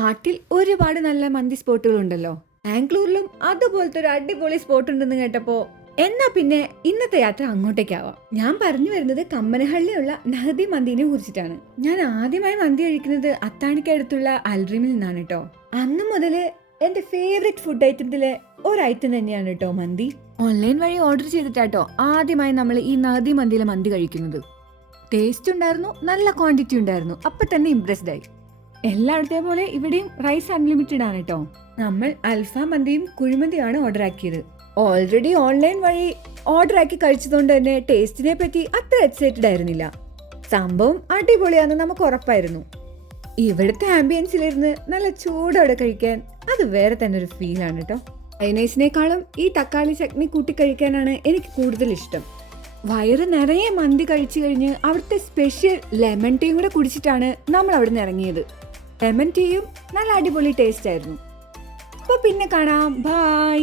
നാട്ടിൽ ഒരുപാട് നല്ല മന്തി സ്പോട്ടുകളുണ്ടല്ലോ. ആംഗ്ലൂരിലും അതുപോലത്തെ ഒരു അടിപൊളി സ്പോട്ട് ഉണ്ടെന്ന് കേട്ടപ്പോ എന്നാ പിന്നെ ഇന്നത്തെ യാത്ര അങ്ങോട്ടേക്കാവാം. ഞാൻ പറഞ്ഞു വരുന്നത് കമ്മനഹള്ളിയുള്ള നഹദി മന്തിനെ കുറിച്ചിട്ടാണ്. ഞാൻ ആദ്യമായി മന്തി കഴിക്കുന്നത് അത്താണിക്കടുത്തുള്ള അൽറീമിൽ നിന്നാണ് കേട്ടോ. അന്ന് മുതല് എന്റെ ഫേവറേറ്റ് ഫുഡ് ഐറ്റത്തിലെ ഒരു ഐറ്റം തന്നെയാണ് കേട്ടോ മന്തി. ഓൺലൈൻ വഴി ഓർഡർ ചെയ്തിട്ടാട്ടോ ആദ്യമായി നമ്മൾ ഈ നഹദി മന്തിയിലെ മന്തി കഴിക്കുന്നത്. ടേസ്റ്റ് ഉണ്ടായിരുന്നു, നല്ല ക്വാണ്ടിറ്റി ഉണ്ടായിരുന്നു. അപ്പൊ തന്നെ ഇംപ്രസ്ഡ് ആയി. എല്ലായിടത്തെ പോലെ ഇവിടെയും റൈസ് അൺലിമിറ്റഡ് ആണ് കേട്ടോ. നമ്മൾ അൽഫാം മന്തിയും കുഴിമന്തിയാണ് ഓർഡർ ആക്കിയത്. ഓൾറെഡി ഓൺലൈൻ വഴി ഓർഡർ ആക്കി കഴിച്ചതുകൊണ്ട് തന്നെ ടേസ്റ്റിനെ പറ്റി അത്ര എക്സൈറ്റഡ് ആയിരുന്നില്ല. സംഭവം അടിപൊളിയാണെന്ന് നമുക്ക് ഉറപ്പായിരുന്നു. ഇവിടുത്തെ ആംബിയൻസിലിരുന്ന് നല്ല ചൂടോടെ കഴിക്കാൻ അത് വേറെ തന്നെ ഒരു ഫീലാണ് കേട്ടോ. മയണൈസിനേക്കാളും ഈ തക്കാളി ചട്നി കൂട്ടി കഴിക്കാനാണ് എനിക്ക് കൂടുതൽ ഇഷ്ടം. വയറ് നിറയെ മന്തി കഴിച്ചു കഴിഞ്ഞ് അവിടുത്തെ സ്പെഷ്യൽ ലെമൺ ടീയും കൂടെ കുടിച്ചിട്ടാണ് നമ്മൾ അവിടെ നിന്ന് ഇറങ്ങിയത്. ലെമൺ ടീയും നല്ല അടിപൊളി ടേസ്റ്റ് ആയിരുന്നു. അപ്പൊ പിന്നെ കാണാം. ബൈ.